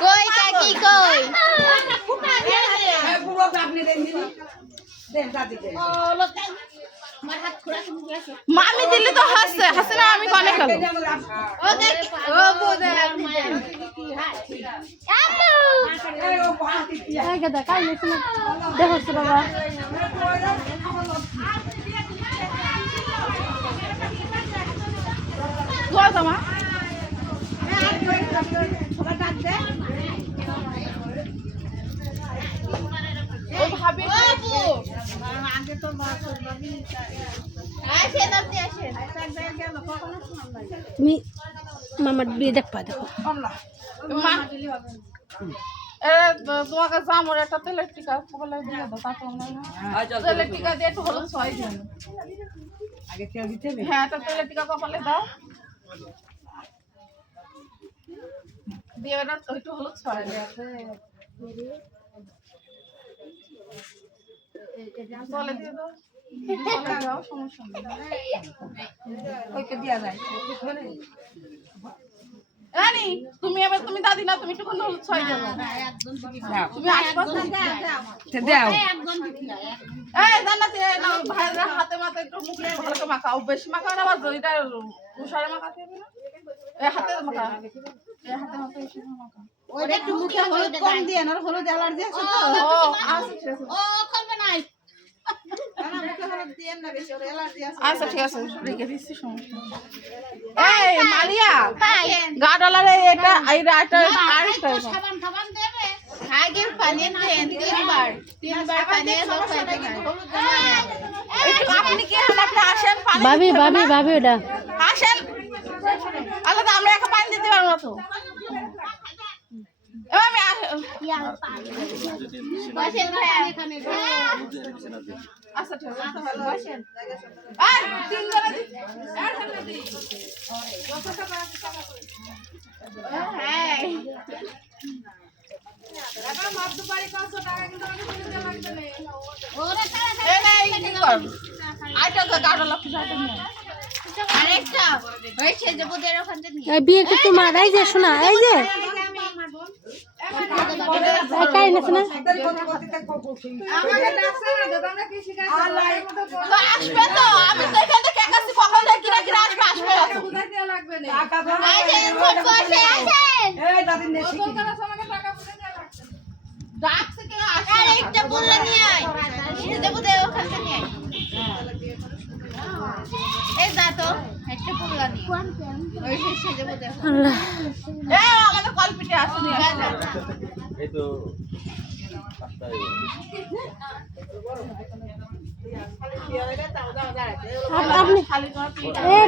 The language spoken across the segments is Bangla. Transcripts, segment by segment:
কই কাকি কই মামি দিল্লি তো হাসছে হাসে না আমি কনে খেলো দেখো বাবা তোমার তুমি মামার বিয়ে দেখবা দেখো তোমাকে জামর একটা তেলের টিকা কপালে দিয়ে দাও তারপর তেলের টিকা দিয়ে একটু হলুদ ছয় দিন হ্যাঁ একটা তেলের টিকা কপালে দাও দিয়ে একটু হলুদ ছয় চলে দিয়ে দাও সমস্যা নেই তুমি এবার তুমি দাদি না তুমি একটু হলুদ ছয় দেবো তুমি ভাইরা হাতে মাথা একটু মুখে ভালো মাখাও বেশি মাখাও না আবার এটা উষারে মাখাতে হবে না হাতে মাখা হাতে মাথা বেশি মাখা ওইটা একটু মুখে হলুদ কম দিয়ে না হলুদ অ্যালার্জি আছে তো ও করবে না আচ্ছা ঠিক আছে রেখে দিচ্ছি সমস্যা এই মারিয়া গা ডলারে এটা আরেকটা সাবান সাবান দেবে আগে পানি দেন তিনবার পানি একটু আপনি কি আপনি আসেন পানি ভাবি ভাবি ভাবি ওটা আসেন আলাদা আমরা একা পানি দিতে পারবো না তো আচ্ছা ঠিক বিয়ে কিন্তু মারাই যে শোনা এই যে কলপিটে আসুন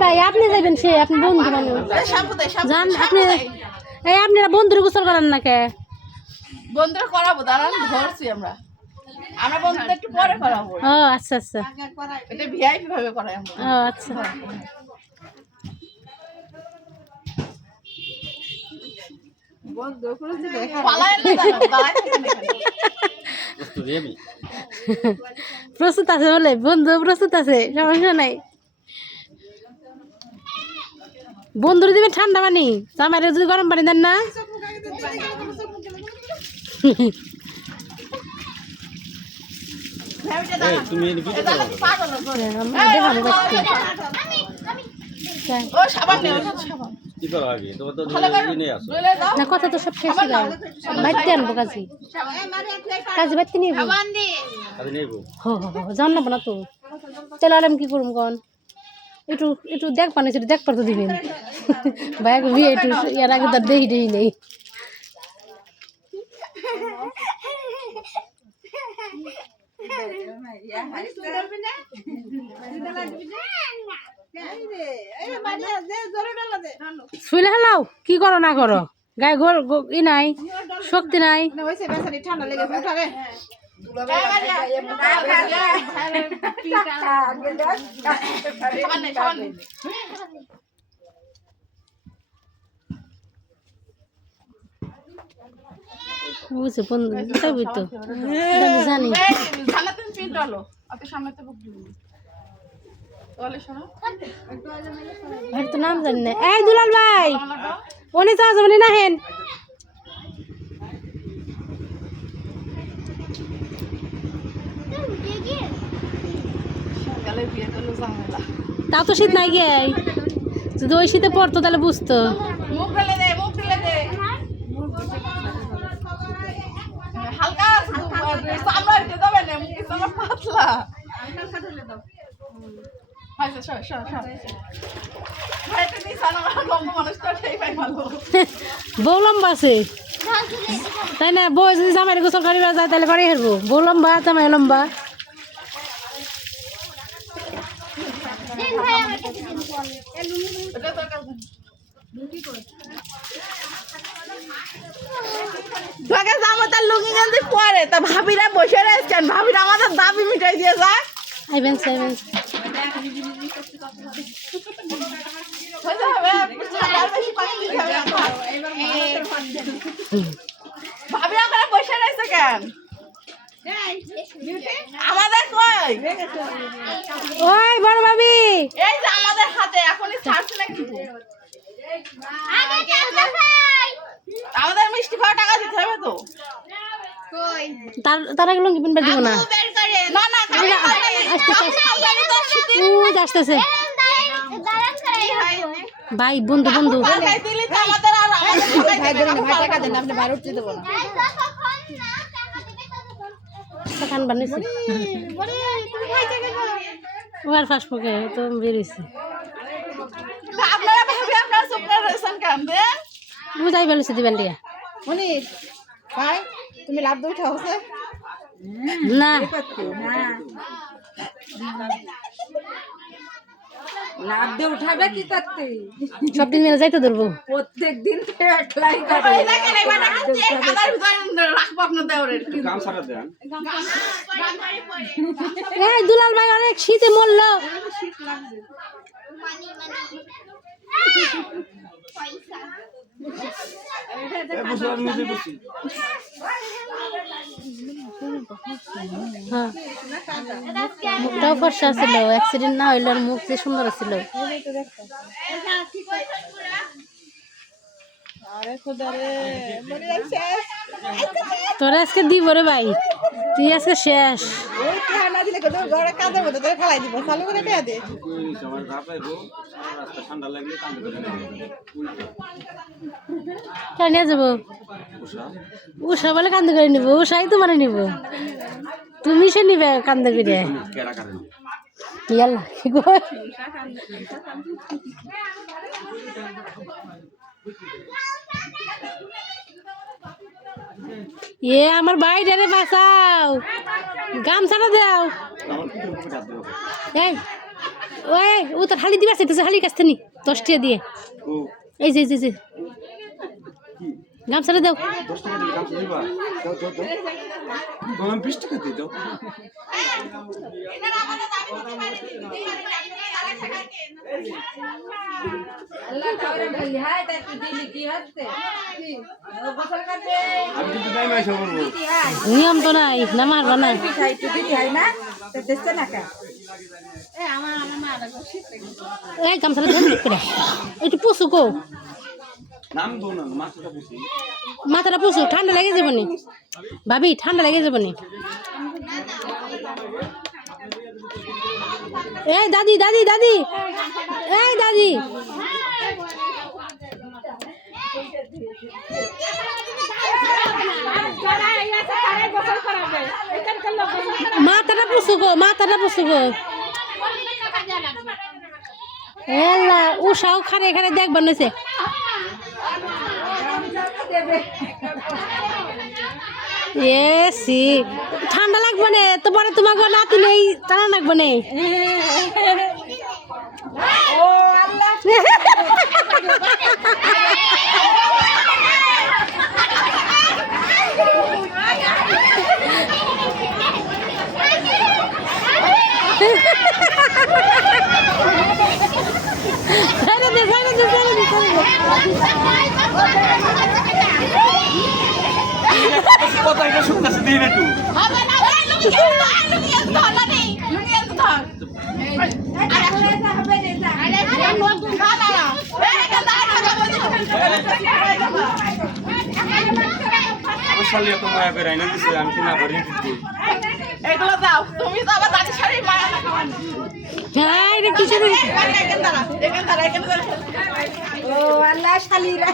ভাই আপনি যাবেন সে আপনি বন্ধু মানুষ জান আপনি এই আপনারা বন্ধুর গোসল করেন না কে বন্ধুরা করাবো দাঁড়ান ধরছি আমরা বন্ধুদের একটু পরে করাবো ও আচ্ছা আচ্ছা এটা ভিআইপি ভাবে করাই আমরা ও আচ্ছা প্রস্তুত আছে বলে বন্ধু প্রস্তুত আছে সমস্যা নাই বন্ধুর দিবেন ঠান্ডা পানি আমার যদি গরম পানি দেন না না কথা তো সব শেষ বাইতে আনবো কাজী কাজী বাইতে নিয়ে জানাবো না তো তাহলে আর আমি কি করবো কন একটু একটু দেখ পানি সেটা দেখ পারতো দিবেন ভাই একটু এর আগে তার দেহি দেহি নেই শুইলে হেলাও কি করো না করো গায়ে ই নাই শক্তি নাই ঠান্ডা লেগে বুঝে বন্ধু তো জানি তো নাম জানি না। এই দুলাল ভাই উনি তো আজ উনি না হেন তাও তো শীত নাই গে যদি ওই শীতে পড়তো তাহলে বুঝতো বউ লম্বা আছে তাই না বউ যদি জামাই গোসল করিবার যায় তাহলে করে হেরবো বউ লম্বা জামাই লম্বা পরে তা ভাবিরা বসে রয়েছেন ভাবিরা আমাদের দাবি মিটাই দিয়ে যায় আইবেন ভাবিরা ওখানে বসে রয়েছে কেন আমাদের কই ওই বড় ভাবি এই যে আমাদের হাতে এখনই ছাড়ছে না কিন্তু আমাদের মিষ্টি খাওয়া টাকা দিতে হবে তো তারা এগুলো কি পিনবে দিব না না না আসতেছে ভাই বন্ধু বন্ধু দিলে তো আমাদের আর আপনি বাইরে উঠতে দেবো না খান বানিয়েছে ওর ফাঁস পকে তো বেরিয়েছে আপনারা ভাবি আপনারা সুপার রয়েছেন কেন দেন বুঝাই বেলছে দিবেন দিয়া মনির ভাই তুমি লাভ দিয়ে উঠাও হচ্ছে না লাভ দিয়ে উঠাবে কি করতে সব দিন মেরে যাইতে ধরবো প্রত্যেক দিন একলাই রাখবো আপনার দেওরের এই দুলাল ভাই অনেক শীতে মরলো হ্যাঁ মুখটাও ফর্সা ছিল অ্যাক্সিডেন্ট না হইলে আর মুখ যে সুন্দর ছিল তোর আজকে দিব রে ভাই তুই আজকে শেষ কেন নিয়ে যাবো উষা বলে কান্দে করে নিবো উষাই তোমার নিব তুমি সে নিবে কান্দে করে ইয়াল্লা কি গো এ আমার বাইরে রে বাঁচাও গামছাটা দাও এই ওই ও তো হালি দিবা সেটা হালি কাছ থেকে 10 টাকা দিয়ে এই যে যে গামছাটা দাও 10 টাকা দিয়ে গামছা দিবা দাও 20 টাকা দিয়ে দাও আল্লাহ তাআলা বলি হায় তা তুই দিলি কি হচ্ছে গোসল করতে আমি কিন্তু টাইম আইসা বলবো নিয়ম তো নাই না মারবা না খাই তুই দিলি হয় না তো দেখছ না কা এই গামছাটা ধরে করে একটু পুষু কো নাম দো না মাথাটা বুঝি মাথাটা পুষু ঠান্ডা লেগে যাবে নি ভাবি ঠান্ডা লেগে যাবে নি এই দাদি দাদি দাদি এই দাদি মাথাটা পুষু গো মাথাটা পুষু গো এলা উষাও খারে খারে দেখবার নইছে এসি ঠান্ডা লাগবে না তো পরে তোমাকে নাতি নেই টানা লাগবে না ও আল্লাহ কথা এটা শুনতেছে দিন একটু হবে না লুঙ্গি ধর লুঙ্গি ধর শালি এত মায়া করে আইনা দিছে আমি কি না পারি দিতে এগুলো দাও তুমি তো আবার দাঁড়ি শাড়ি মারা না হ্যাঁ এটা কিছু এখানে দাঁড়া ও আল্লাহ শালিরা